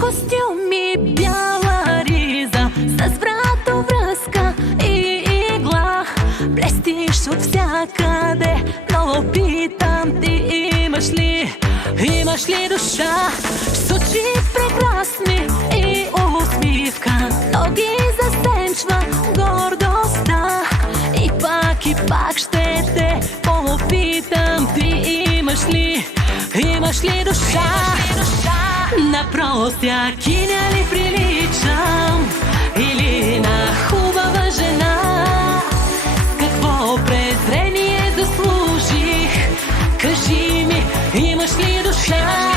Костюм и бяла риза, с вратовръзка и игла. Блестиш от всякъде, но питам ти, имаш ли душа? С очи прекрасни и усмивка, ноги засенчва гордостта. И пак ще те попитам ти, имаш ли душа? На простякиня ли приличам или на хубава жена? Какво презрение заслужих? Кажи ми, имаш ли душа?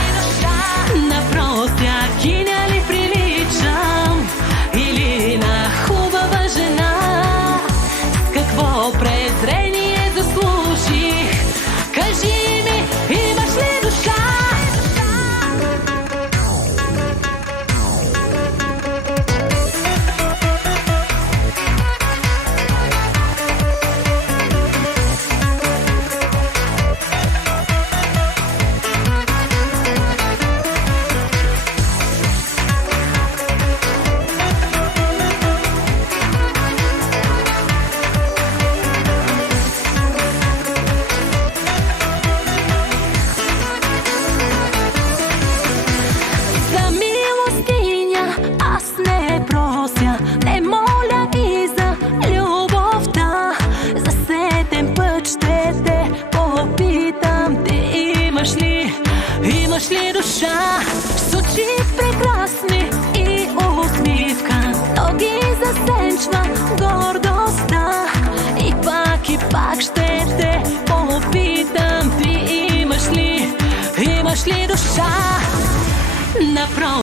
На простякиня ли приличам или на хубава жена? Какво презрение заслужих? Кажи ми, имаш ли душа? Не моля и за любовта, за сетен път ще те попитам ти, имаш ли душа? С очи прекрасни и усмивка, ноги засенчва гордостта. И пак ще те попитам ти, имаш ли душа? Направо